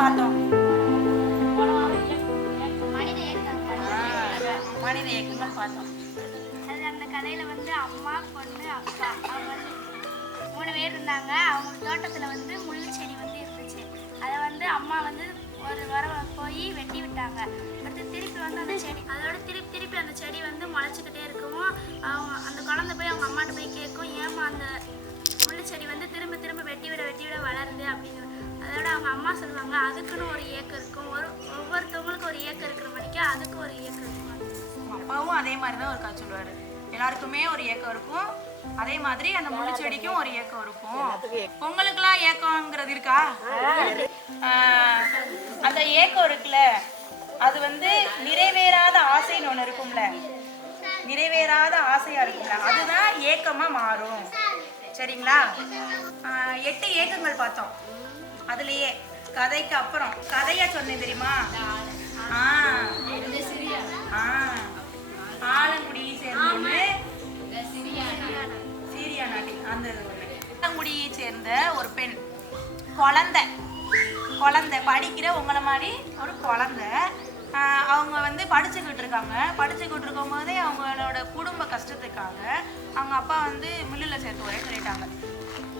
பார்த்தோம். மனித இயக்கங்கள் பார்த்தோம். அது அந்த கதையில வந்து அம்மா பொண்ணு அப்பா அவங்க வந்து மூணு பேர் இருந்தாங்க. அவங்க தோட்டத்துல வந்து முள்ளு செடி வந்து இருந்துச்சு. அதை வந்து அம்மா வந்து ஒரு வாரம் போய் வெட்டி விட்டாங்க. அடுத்து திருப்பி வந்து அந்த செடி அதோட திருப்பி திருப்பி அந்த செடி வந்து முளைச்சிக்கிட்டே இருக்கவும் அவங்க அந்த குழந்தை போய் அவங்க அம்மாட்ட போய் கேட்கும் ஏமா அந்த முள்ளு செடி வந்து திரும்ப திரும்ப வெட்டி விட வெட்டி விட வளருது அப்படின்னு அம்மா சொல்லுவாங்க அதுக்குன்னு ஒரு ஏக்கம் இருக்கும். ஒரு ஒவ்வொருத்தவங்களுக்கும் ஒரு ஏக்கம் இருக்கிற மணிக்கு அதுக்கு ஒரு ஏக்கம் இருக்கும். அப்பாவும் அதே மாதிரி தான் ஒரு கதை சொல்லுவாரு. எல்லாருக்குமே ஒரு ஏக்கம் இருக்கும். அதே மாதிரி அந்த முள்ளு செடிக்கும் ஒரு ஏக்கம் இருக்கும். உங்களுக்குலாம் ஏக்கம்ங்கிறது இருக்கா? அந்த ஏக்கம் இருக்குல்ல அது வந்து நிறைவேறாத ஆசைன்னு ஒன்று இருக்கும்ல. நிறைவேறாத ஆசையா இருக்கும்ல. அதுதான் ஏக்கமா மாறும். சரிங்களா? எட்டு ஏக்கங்கள் பார்த்தோம். அதுலயே கதைக்கு அப்புறம். கதையா சொன்னேன் தெரியுமா? ஆ. ஆ. ஆலங்குடியை சேர்ந்த சீரியா நாட்டில் அந்த ஆலங்குடியை சேர்ந்த ஒரு பெண். குழந்தை. குழந்தை. படிக்கிற உங்களை மாதிரி ஒரு குழந்தை. அவங்க வந்து படிச்சுக்கிட்டு இருக்காங்க. படிச்சுக்கிட்டு இருக்கும் போதே அவங்களோட குடும்ப கஷ்டத்துக்காக அவங்க அப்பா வந்து மில்லில் சேர்த்து வரேன்னு சொல்லிட்டாங்க.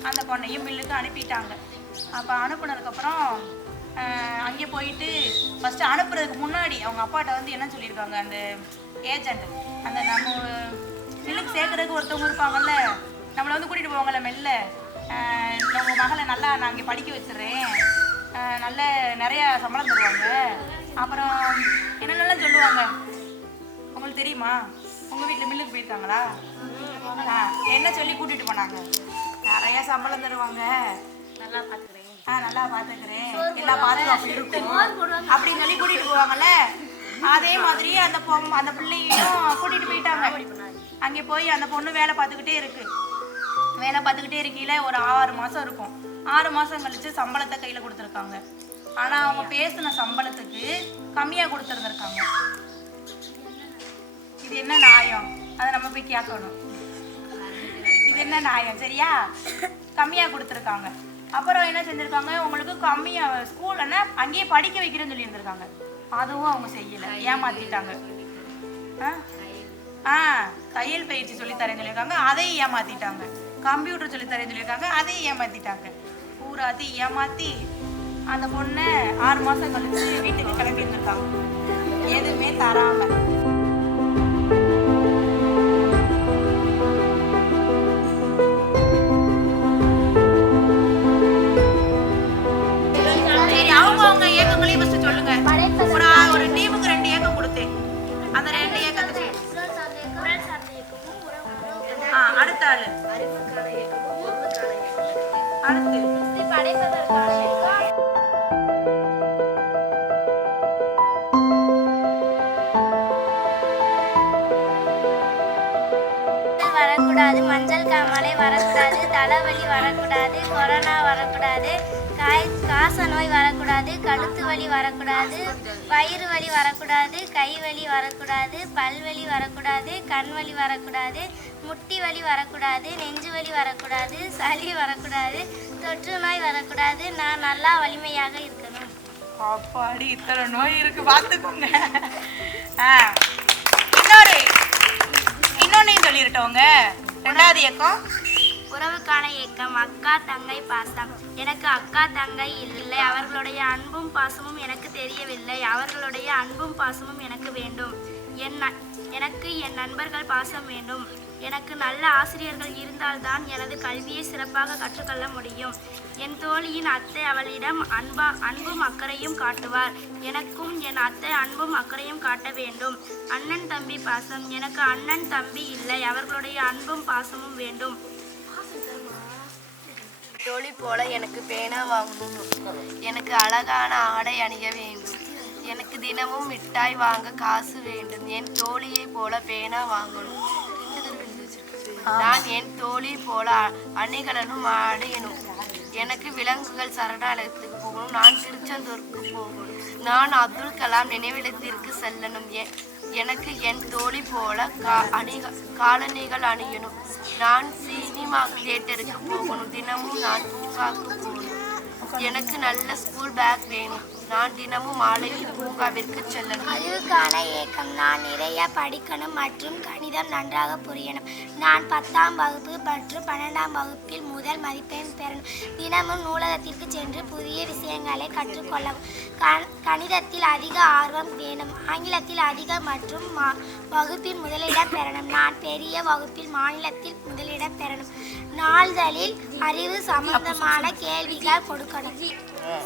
அந்த பொண்ணையும் மில்லுக்கு அனுப்பிட்டாங்க. அப்போ அனுப்புனதுக்கப்புறம் அங்கே போயிட்டு ஃபஸ்ட்டு அனுப்புறதுக்கு முன்னாடி அவங்க அப்பாட்ட வந்து என்ன சொல்லியிருக்காங்க? அந்த ஏஜெண்ட் அந்த நம்ம மில்லுக்கு சேர்க்கறதுக்கு ஒருத்தவங்க இருப்பாங்கல்ல நம்மளை வந்து கூட்டிகிட்டு போவாங்கல்ல மெல்ல. உங்கள் மகளை நல்லா நான் இங்கே படிக்க வச்சிடுறேன். நல்ல நிறையா சம்பளம் தருவாங்க. அப்புறம் என்னென்னலாம் சொல்லுவாங்க? உங்களுக்கு தெரியுமா? உங்கள் வீட்டில் மில்லுக்கு போயிருக்காங்களா? என்ன சொல்லி கூட்டிகிட்டு போனாங்க? நிறையா சம்பளம் தருவாங்க. நல்லா பார்த்துக்கிறேன் ஆ நல்லா பார்த்துக்கிறேன் எல்லா பாதுகாப்பு இருக்கும். அப்படின்னு சொல்லி கூட்டிகிட்டு போவாங்கல்ல? அதே மாதிரி அந்த பொம் அந்த பிள்ளையும் கூட்டிகிட்டு போயிட்டாங்க. அங்கே போய் அந்த பொண்ணு வேலை பார்த்துக்கிட்டே இருக்கு. வேலை பார்த்துக்கிட்டே இருக்கையில ஒரு ஆறு மாதம் இருக்கும். ஆறு மாதம் கழிச்சு சம்பளத்தை கையில் கொடுத்துருக்காங்க. ஆனால் அவங்க பேசின சம்பளத்துக்கு கம்மியாக கொடுத்துருந்துருக்காங்க. இது என்ன நியாயம்? அதை நம்ம போய் கேட்கணும். இது என்ன நியாயம்? சரியா? கம்மியாக கொடுத்துருக்காங்க. அப்புறம் என்ன செஞ்சுருக்காங்க? உங்களுக்கு கம்மியாக ஸ்கூல்னா அங்கேயே படிக்க வைக்கிறேன்னு சொல்லி இருந்திருக்காங்க அதுவும் அவங்க செய்யலை. ஏமாத்திட்டாங்க. ஆ? ஆ தையல் பயிற்சி சொல்லித்தரேன்னு சொல்லியிருக்காங்க. அதையும் ஏமாத்திட்டாங்க. கம்ப்யூட்டர் சொல்லித்தரேன்னு சொல்லியிருக்காங்க. அதையும் ஏமாத்திட்டாங்க. பூராத்தி ஏமாத்தி அந்த பொண்ணை ஆறு மாதம் கழிச்சு வீட்டுக்கு கிளம்பி இருந்திருக்காங்க எதுவுமே தராம. அடுத்து. படைப்பதற்கான இயக்கம் வரக்கூடாது மஞ்சள் காமாலை வரக்கூடாது தலைவலி வரக்கூடாது கொரோனா வரக்கூடாது. காய் காச நோய் வரக்கூடாது கழுத்து வலி வரக்கூடாது வயிறு வலி வரக்கூடாது கை வலி வரக்கூடாது பல் வலி வரக்கூடாது கண் வலி வரக்கூடாது முட்டி வலி வரக்கூடாது நெஞ்சு வலி வரக்கூடாது சளி வரக்கூடாது தொற்று நோய் வரக்கூடாது. நான் நல்லா வலிமையாக இருக்கணும். அப்பாடி இத்தனை நோய் இருக்கு பார்த்துக்கோங்க. இன்னொரு இன்னொன்னையும் சொல்லிருட்டோங்க ரெண்டாவது இயக்கம். உறவுக்கான இயக்கம் அக்கா தங்கை பாசம் எனக்கு அக்கா தங்கை இல்லை. அவர்களுடைய அன்பும் பாசமும் எனக்கு தெரியவில்லை. அவர்களுடைய அன்பும் பாசமும் எனக்கு வேண்டும். என் ந- எனக்கு என் நண்பர்கள் பாசம் வேண்டும். எனக்கு நல்ல ஆசிரியர்கள் இருந்தால்தான் எனது கல்வியை சிறப்பாக கற்றுக்கொள்ள முடியும். என் தோழியின் அத்தை அவளிடம் அன்பா அன்பும் அக்கறையும் காட்டுவார். எனக்கும் என் அத்தை அன்பும் அக்கறையும் காட்ட வேண்டும். அண்ணன் தம்பி பாசம். எனக்கு அண்ணன் தம்பி இல்லை. அவர்களுடைய அன்பும் பாசமும் வேண்டும். தோழி போல எனக்கு பேனா வாங்கணும். எனக்கு அழகான ஆடை அணிய வேண்டும். எனக்கு தினமும் மிட்டாய் வாங்க காசு வேண்டும். என் தோழியை போல பேனா வாங்கணும். நான் என் தோழி போல அணிகலனும் அடையணும். எனக்கு விலங்குகள் சரணாலயத்துக்கு போகணும். நான் திருச்செந்தூருக்கு போகணும். நான் அப்துல் கலாம் நினைவிடத்திற்கு செல்லணும். எனக்கு என் தோழி போல கா அணிக காலணிகள் அணியணும். நான் சினிமா தியேட்டருக்கு போகணும். தினமும் நான் பூங்காக்கு போகணும். எனக்கு நல்ல ஸ்கூல் பேக் வேணும். நான் தினமும் மாலையில் பூங்காவிற்கு செல்லணும். அறிவுக்கான ஏக்கம். நான் நிறைய படிக்கணும் மற்றும் கணிதம் நன்றாக புரியணும். நான் பத்தாம் வகுப்பு மற்றும் பன்னெண்டாம் வகுப்பில் முதல் மதிப்பெண் பெறணும். தினமும் நூலகத்திற்கு சென்று புதிய விஷயங்களை கற்றுக்கொள்ளவும். கணிதத்தில் அதிக ஆர்வம் வேணும். ஆங்கிலத்தில் அதிக மற்றும் மா வகுப்பில் முதலிடம் பெறணும். நான் பெரிய வகுப்பில் மாநிலத்தில் முதலிடம் பெறணும். நாள்தலில் அறிவு சம்பந்தமான கேள்விகள் கொடுக்கணும்.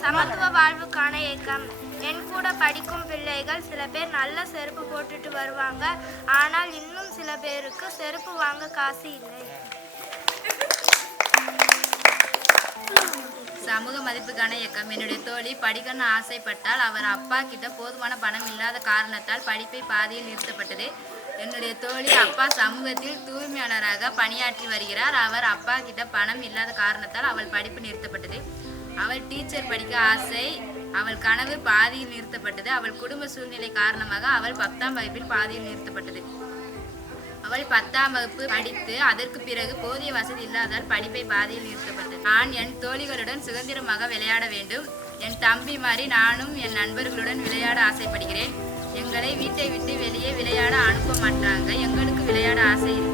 சமத்துவ வாழ்வுக்கான இயக்கம் என் கூட படிக்கும் பிள்ளைகள் சில பேர் நல்ல செருப்பு போட்டுட்டு வருவாங்க. ஆனால் இன்னும் சில பேருக்கு செருப்பு வாங்க காசு இல்லை. சமூக மதிப்புக்கான இயக்கம் என்னுடைய தோழி படிக்கணும்னு ஆசைப்பட்டால் அவர் அப்பா கிட்ட போதுமான பணம் இல்லாத காரணத்தால் படிப்பை பாதியில் நிறுத்தப்பட்டது. என்னுடைய தோழி அப்பா சமூகத்தில் தூய்மையாளராக பணியாற்றி வருகிறார். அவர் அப்பா கிட்ட பணம் இல்லாத காரணத்தால் அவள் படிப்பு நிறுத்தப்பட்டது. அவள் டீச்சர் படிக்க ஆசை. அவள் கனவு பாதியில் நிறுத்தப்பட்டது. அவள் குடும்ப சூழ்நிலை காரணமாக அவள் பத்தாம் வகுப்பில் பாதியில் நிறுத்தப்பட்டது. அவள் பத்தாம் வகுப்பு படித்து அதற்கு பிறகு போதிய வசதி இல்லாதால் படிப்பை பாதியில் நிறுத்தப்பட்டது. நான் என் தோழிகளுடன் சுதந்திரமாக விளையாட வேண்டும். என் தம்பி மாதிரி நானும் என் நண்பர்களுடன் விளையாட ஆசைப்படுகிறேன். எங்களை வீட்டை விட்டு வெளியே விளையாட அனுப்ப மாட்டாங்க. எங்களுக்கு விளையாட ஆசை இருக்கு.